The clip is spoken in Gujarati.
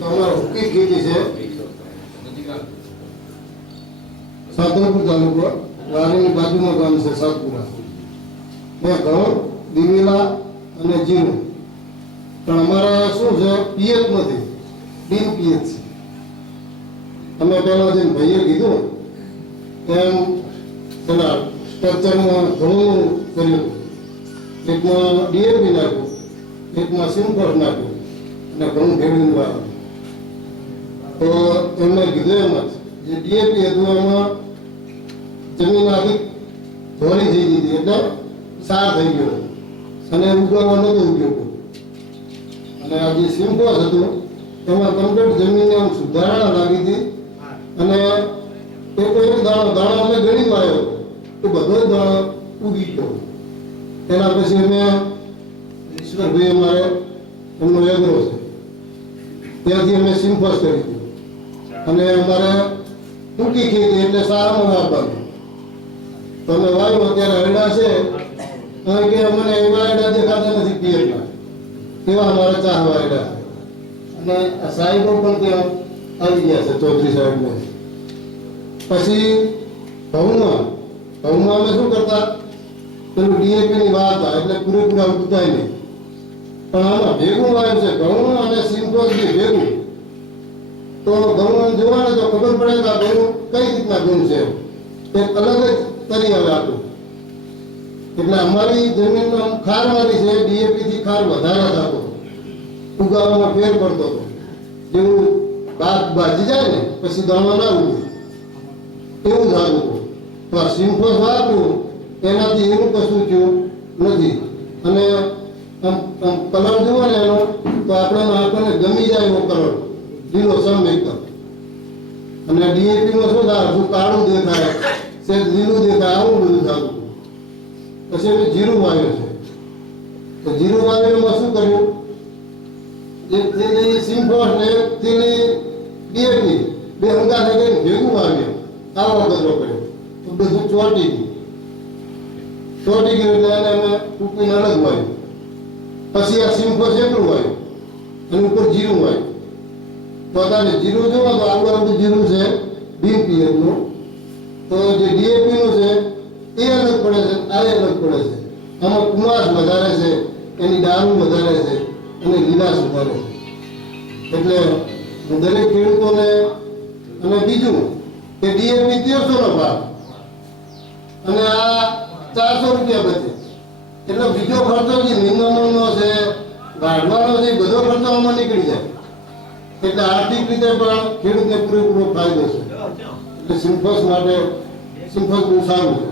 તમારો હુકી ખેતી છે સાતરપુર તાલુકો વારીની બાજુમાં ગામ છે સાતપુરા. મેં ઘઉં દિવેલા અને જીરું પણ અમારે શું છે પિયત નથી, બિન પિયત છે. અમે પહેલા જે ભાઈએ કીધું તેમ પેલા સ્ટ્રક્ચરમાં ઘણું કર્યું, એકમાં ડીએપી નાખ્યું, એકમાં સિમ્પોસ નાખ્યું અને ઘણું ભેળવીને વાવ્યું. તો એમને કીધું એમ જ જે ડીએપી હતું એમાં જમીન આખી ધોળી થઈ ગઈ હતી, એટલે સાર થઈ ગયો અને ઉગાવવા નહોતો ઉગ્યો. અને આ જે સિમ્પોસ હતું એમાં કમ્પ્લીટ જમીનને આમ સુધારણા લાગી હતી અને એક દાણો અમે ગણી આવ્યો તો બધો જ દાણો ઉગી ગયો. એના પછી અમે ઈશ્વરભાઈ અમારે એમનો એગ્રો છે ત્યાંથી અમે સિમ્પોસ કરી દીધું અને અમારે ટૂંકી ખેતી એટલે સારામાં વાપરવાનું. તો અમે વાવ્યું અત્યારે હરડા છે કારણ કે અમને એવા હરડા દેખાતા નથી પિયરના, એવા અમારા ચાહવા હરડા છે. અને આ સાહેબો પણ ત્યાં આવી ગયા છે ચૌધરી સાહેબને. પછી ઘઉંમાં અમે શું કરતા પેલું ડીએપીની વાત એટલે પૂરેપૂરા ઉગતા નહીં, પણ આમાં ભેગું આવ્યું છે ઘઉં અને સિમ્પોસ બી ભેગું. તો ઘઉં જોવાને તો ખબર પડે કે આ ઘઉં કઈ રીતના ઘઉં છે, એક અલગ જ તરી આવે આટલું. એટલે અમારી જમીન ખારવાળી છે, ડીએપી થી ખાર વધારે થતો, ઉગાવામાં ફેર પડતો હતો. જેવું બાજી જાય ને પછી દાણા ના ઉગે એવું થતું હતું. તો આ સિમ્પોસ વાપર્યું એનાથી એવું કશું થયું નથી. અને કલર જુઓ ને એનો તો આપણને ગમી જાય એવો કલર, લીલો સમ એકદમ. અને ડીએપીમાં શું થાય, શું કાળું દેખાય છે, લીલું દેખાય, આવું બધું થતું. પછી અમે જીરું વાવ્યું છે. તો જીરું વાવ્યુંમાં શું કર્યું, તેની સિમ્પોસ ને તેની ડીએપી બે હંગા થઈ ભેગું વાવ્યું, આવો કચરો કર્યો તો બધું ચોટી ગયું એટલે એને અમે ટૂંકીને અલગ વાવ્યું. પછી આ સિમ્પોસ એટલું વાવ્યું અને ઉપર જીરું વાવ્યું. તો અત્યારે જીરું જોવા તો આપણું જીરું છે બિન પિયતનું, તો જે ડીએપીનું છે એ અલગ પડે છે, આ અલગ પડે છે. આમાં કુમાસ વધારે છે, એની દારૂ વધારે છે અને લીલાશ વધારે છે. એટલે દરેક ખેડૂતોને અને બીજું કે ડીએપી 1300 નો ભાવ અને આ 400 રૂપિયા બચે. એટલે બીજો ખર્ચો જે નિંદણનો છે, વાઢવાનો છે, બધો ખર્ચો આમાં નીકળી જાય. એટલે આર્થિક રીતે પણ ખેડૂતને પૂરેપૂરો ફાયદો છે. એટલે સિમ્પોસ માટે સિમ્પોસ બહુ સારું છે.